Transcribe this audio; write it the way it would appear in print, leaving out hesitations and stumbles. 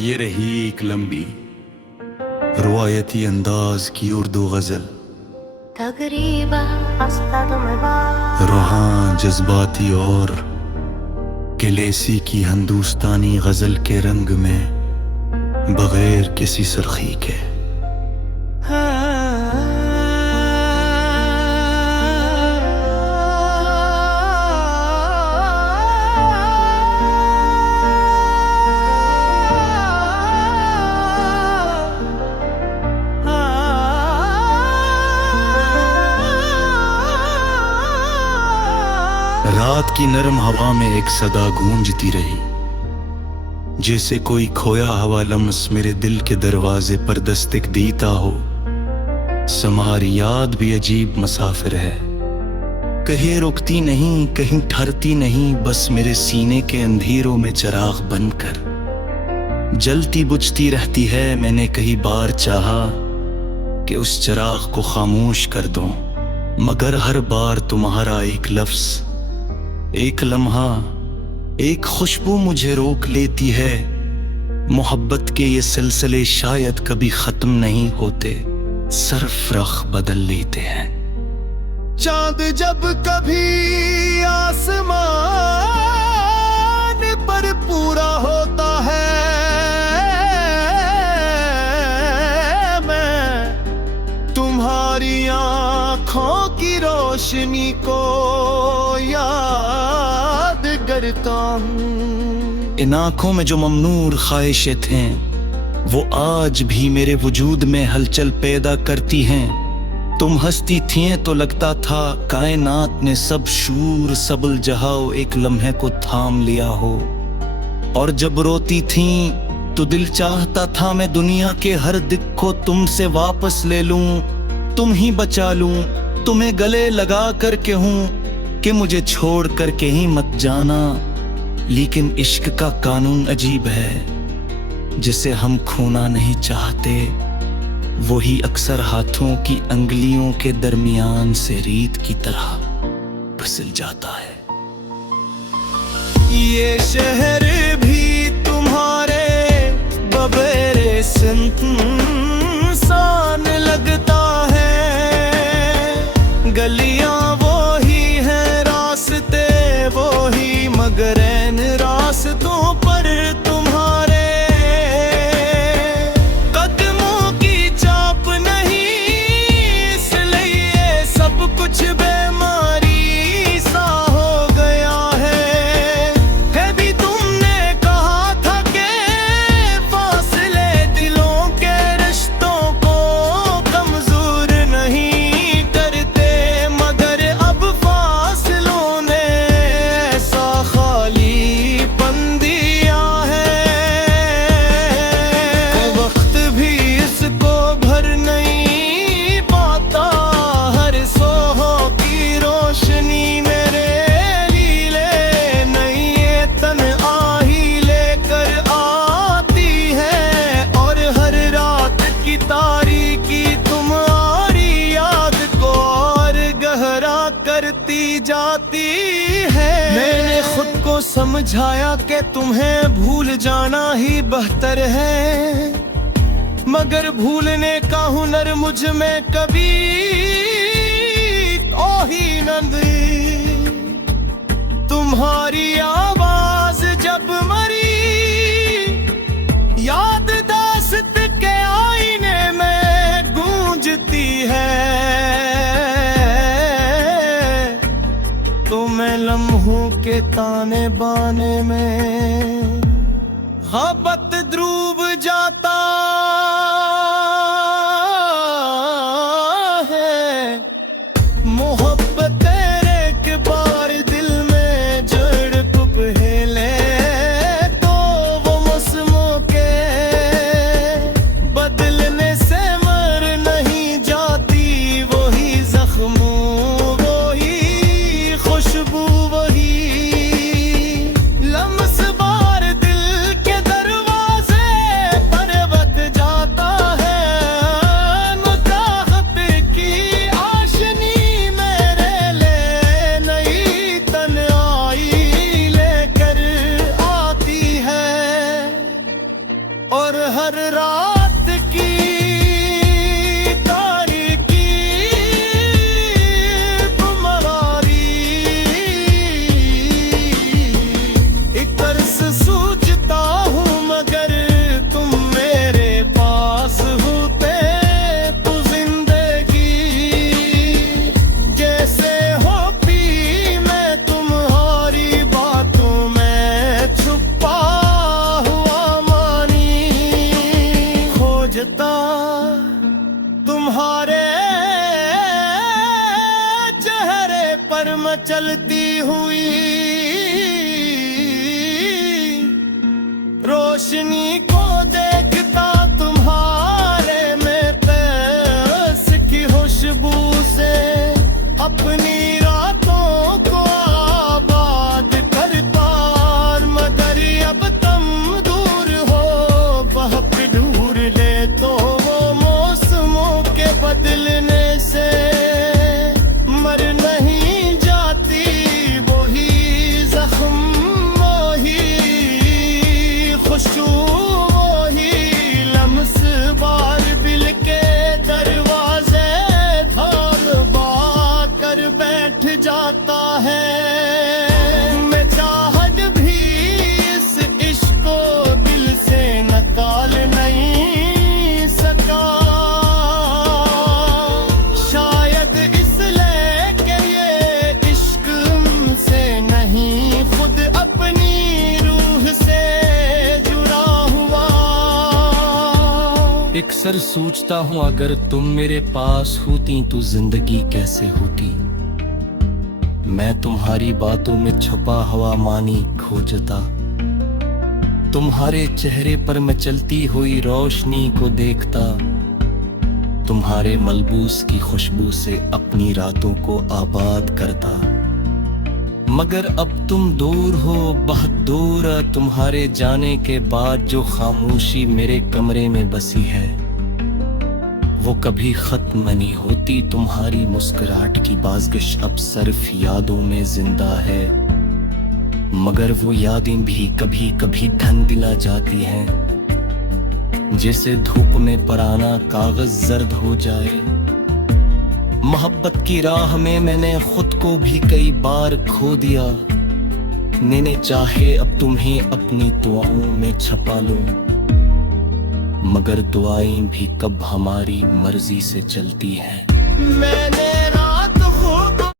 ये रही एक लंबी रुआयती अंदाज की उर्दू गजल, रुहां जज्बाती और कलेसी की हिंदुस्तानी गजल के रंग में बगैर किसी सुर्खी के। रात की नरम हवा में एक सदा गूंजती रही, जैसे कोई खोया हवा लम्स मेरे दिल के दरवाजे पर दस्तक देता हो। समारी याद भी अजीब मुसाफिर है, कहीं रुकती नहीं कहीं ठहरती नहीं, बस मेरे सीने के अंधेरों में चिराग बनकर जलती बुझती रहती है। मैंने कई बार चाहा कि उस चिराग को खामोश कर दूं, मगर हर बार तुम्हारा एक लफ्ज, एक लम्हा, एक खुशबू मुझे रोक लेती है। मोहब्बत के ये सिलसिले शायद कभी खत्म नहीं होते, सिर्फ रख बदल लेते हैं। चांद जब कभी आसमान पर पूरा होता है, मैं तुम्हारी आँखों की रोशनी को याद करता हूँ। इन आँखों में जो ममनूर ख्वाहिशें थे, वो आज भी मेरे वजूद में हलचल पैदा करती हैं। तुम हंसती थीं तो लगता था कायनात ने सब शूर सबल जहाओ एक लम्हे को थाम लिया हो, और जब रोती थीं तो दिल चाहता था मैं दुनिया के हर दिक को तुमसे वापस ले लूं, तुम ही बचा लूं, तुम्हें गले लगा कर कहूं कि मुझे छोड़ कर कहीं मत जाना। लेकिन इश्क का कानून अजीब है, जिसे हम खोना नहीं चाहते, वही अक्सर हाथों की अंगुलियों के दरमियान से रीत की तरह फिसल जाता है। ये शहर भी तुम्हारे बबेरे सुनसान लगता है, गलियां वही हैं, रास्ते वही, मगर इन रास्तों पर तुम्हारे कदमों की चाप नहीं, इसलिए सब कुछ बेमारी सा हो गया है भी तुमने कहा था कि फासले दिलों के रिश्तों को कमजोर नहीं करते, मगर अब फासलों ने ऐसा खालीपन दिया है, वक्त भी इसको भर नहीं पाता। हर सोहो की रोशनी मेरे लीले नहीं, ये तन आही लेकर आती है, और हर रात की तारीकी तुम्हारी याद को और गहरा करती जाती है। मैंने खुद को समझाया कि तुम्हें भूल जाना ही बेहतर है, मगर भूलने का हुनर मुझ में कभी ही न दी। तुम्हारी आवाज जब मरी, याद दास्त के आईने में गूंजती है, तो मैं लम्हों के ताने बाने में ख़ाबत ध्रुव जाता है। मोहब्बत तेरे के बार दिल में जड़ पहले, तो वो मौसमों के बदलने से मर नहीं जाती, वही जख्मों वही खुशबू वही लम्स बार दिल के दरवाजे पर बत पर मचलती हुई रोशनी को देखता तुम्हारे में पैस की खुशबू से अपनी रातों को आबाद करता। मगर अब तुम दूर हो बहुत दूर ले तो वो मौसमों के बदलने से मर नहीं जाती वही जख्म वही खुशबू वही लम्स बार दिल के दरवाजे ढोल बात कर बैठ जाता है। मैं चाहत भी इस इश्क को दिल से निकाल नहीं सका। शायद इसलिए कि ये इश्क से नहीं खुद अपनी रूह से जुड़ा हुआ। अक्सर सोचता हूँ अगर तुम मेरे पास होती तो जिंदगी कैसे होती। मैं तुम्हारी बातों में छुपा हुआ मानी खोजता। तुम्हारे चेहरे पर मैं चलती हुई रोशनी को देखता। तुम्हारे मलबूस की खुशबू से अपनी रातों को आबाद करता। मगर अब तुम दूर हो बहुत दूर। तुम्हारे जाने के बाद जो खामोशी मेरे कमरे में बसी है वो कभी खत्म नहीं होती। तुम्हारी मुस्कुराहट की बाज़गिश अब सिर्फ यादों में जिंदा है। मगर वो यादें भी कभी कभी धुंधला जाती हैं जैसे धूप में पुराना कागज जर्द हो जाए। मोहब्बत की राह में मैंने खुद को भी कई बार खो दिया। मैंने चाहे अब तुम्हें अपनी दुआओं में छुपा लो मगर दुआएं भी कब हमारी मर्जी से चलती हैं। मैंने